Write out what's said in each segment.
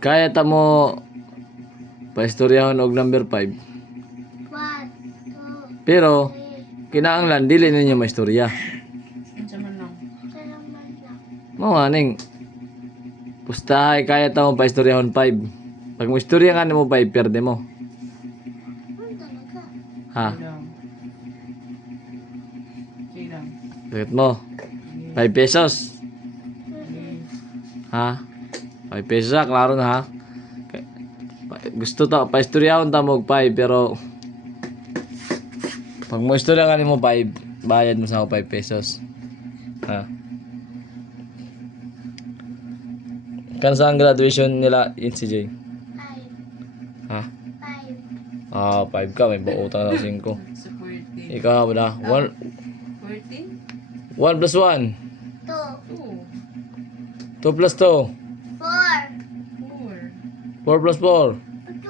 Kaya ta mo paistoryahon og number 5. 1, 2, Pero kinahanglan dili ninyo maistorya. Unsa man lang. salamat lang. Mao aning pustahay kaya ta mo paistoryahon 5. Pag mo istorya nga nimo 5 perde mo. Talaga. Ha? Lang. Sige lang. Bakit mo? 5 pesos. Ha? 5 pesos ha, klaro na ha. Gusto ta paistoryahon ta mo og 5 pero pag mo istorya nga nimo 5, bayad mo sa ako 5 pesos. Ha? Kansa ang graduation nila in CJ? 5, Ha? 5, Ah, 5 ka, may bautang na 5. Sa 14. Ikaw ba na? 1 14? 1 plus 1. 2, 2. 2 plus 2. 4, 4. 4 plus 4.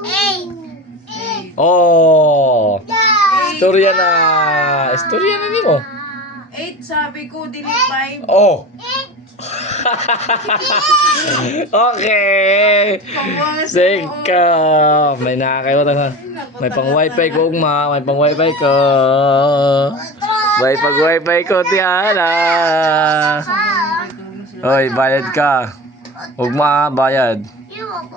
8, 8. Oh! Istorya na! Istorya na nimo. 8 sabi ko, dili 5. Oh! Okay! Sika! May nakakaiwa na. May pang wifi ko ugma. May pang wifi ko. May pang wifi ko tiyana. Oy, bayad ka. Ugma, bayad. Yung ako